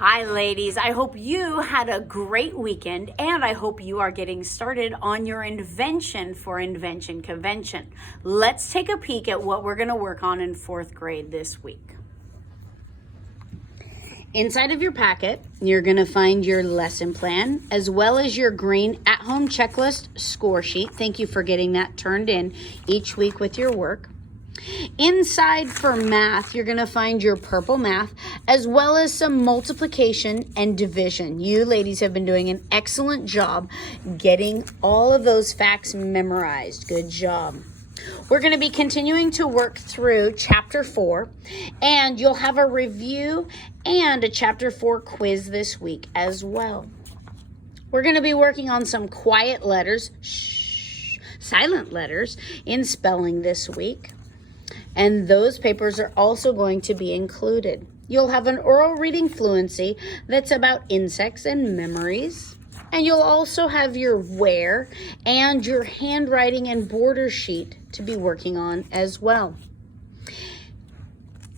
Hi, ladies. I hope you had a great weekend, and I hope you are getting started on your invention for Invention Convention. Let's take a peek at what we're going to work on in 4th grade this week. Inside of your packet, you're going to find your lesson plan as well as your green at-home checklist score sheet. Thank you for getting that turned in each week with your work. Inside for math, you're going to find your purple math as well as some multiplication and division. You ladies have been doing an excellent job getting all of those facts memorized. Good job. We're going to be continuing to work through Chapter 4, and you'll have a review and a Chapter 4 quiz this week as well. We're going to be working on some quiet letters, silent letters in spelling this week. And those papers are also going to be included. You'll have an oral reading fluency that's about insects and memories. And you'll also have your where and your handwriting and border sheet to be working on as well.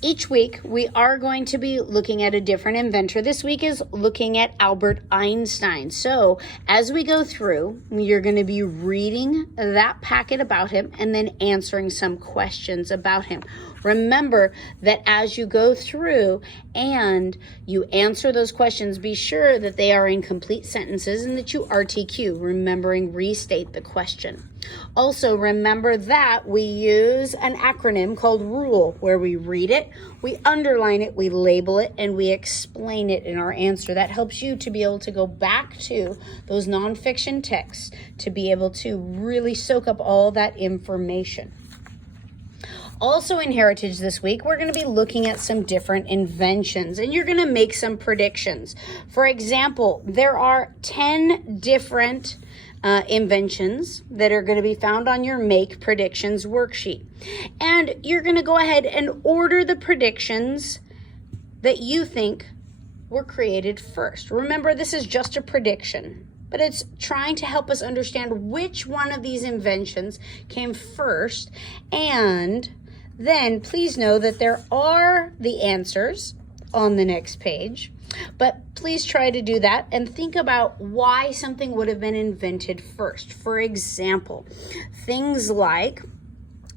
Each week, we are going to be looking at a different inventor. This week is looking at Albert Einstein. So as we go through, you're going to be reading that packet about him and then answering some questions about him. Remember that as you go through and you answer those questions, be sure that they are in complete sentences and that you RTQ, remembering restate the question. Also, remember that we use an acronym called RULE, where we read it, we underline it, we label it, and we explain it in our answer. That helps you to be able to go back to those nonfiction texts to be able to really soak up all that information. Also in Heritage this week, we're going to be looking at some different inventions, and you're going to make some predictions. For example, there are 10 different inventions that are going to be found on your Make Predictions worksheet. And you're going to go ahead and order the predictions that you think were created first. Remember, this is just a prediction, but it's trying to help us understand which one of these inventions came first. And then please know that there are the answers on the next page, but please try to do that and think about why something would have been invented first. For example, things like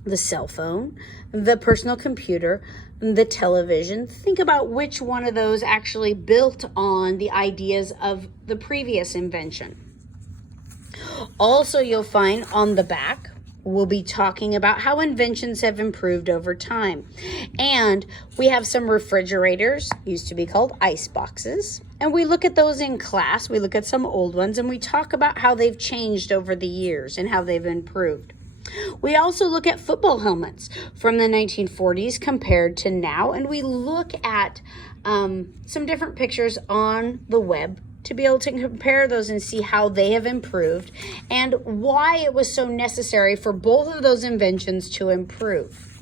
the cell phone, the personal computer, the television. Think about which one of those actually built on the ideas of the previous invention. Also, you'll find on the back, we'll be talking about how inventions have improved over time. And we have some refrigerators, used to be called ice boxes. And we look at those in class. We look at some old ones and we talk about how they've changed over the years and how they've improved. We also look at football helmets from the 1940s compared to now. And we look at some different pictures on the web to be able to compare those and see how they have improved and why it was so necessary for both of those inventions to improve.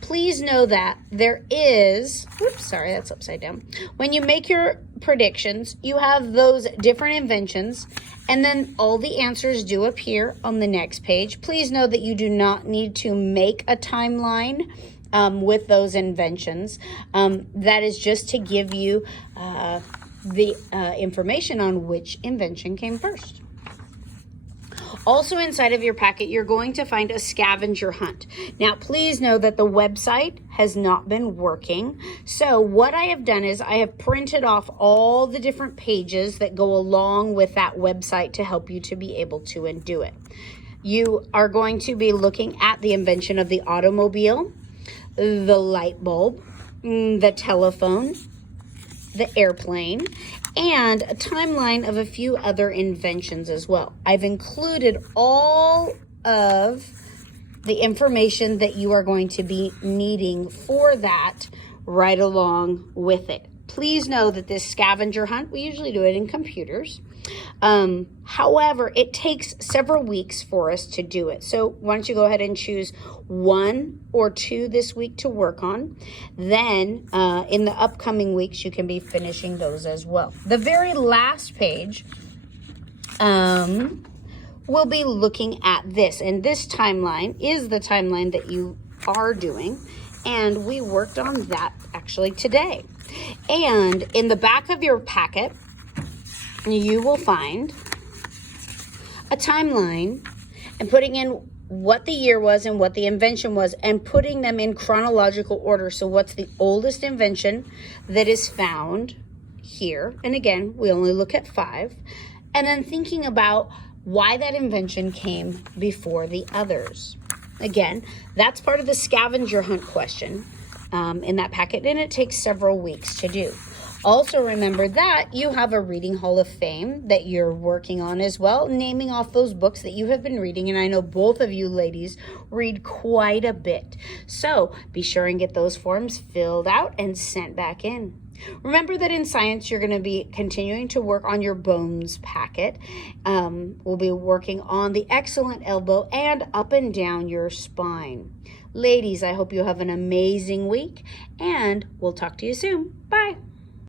Please know that there is, that's upside down. When you make your predictions, you have those different inventions and then all the answers do appear on the next page. Please know that you do not need to make a timeline with those inventions. That is just to give you the information on which invention came first. Also inside of your packet, you're going to find a scavenger hunt. Now, please know that the website has not been working. So what I have done is I have printed off all the different pages that go along with that website to help you to be able to do it. You are going to be looking at the invention of the automobile, the light bulb, the telephone, the airplane, and a timeline of a few other inventions as well. I've included all of the information that you are going to be needing for that right along with it. Please know that this scavenger hunt, we usually do it in computers. However, it takes several weeks for us to do it. So why don't you go ahead and choose 1 or 2 this week to work on. Then in the upcoming weeks, you can be finishing those as well. The very last page, we'll be looking at this. And this timeline is the timeline that you are doing. and we worked on that actually today. And in the back of your packet, you will find a timeline and putting in what the year was and what the invention was and putting them in chronological order. So what's the oldest invention that is found here? And again, we only look at 5. And then thinking about why that invention came before the others. Again, that's part of the scavenger hunt question in that packet, and it takes several weeks to do. Also remember that you have a Reading Hall of Fame that you're working on as well, naming off those books that you have been reading, and I know both of you ladies read quite a bit. So be sure and get those forms filled out and sent back in. Remember that in science, you're going to be continuing to work on your bones packet. We'll be working on the excellent elbow and up and down your spine. Ladies, I hope you have an amazing week, and we'll talk to you soon. Bye.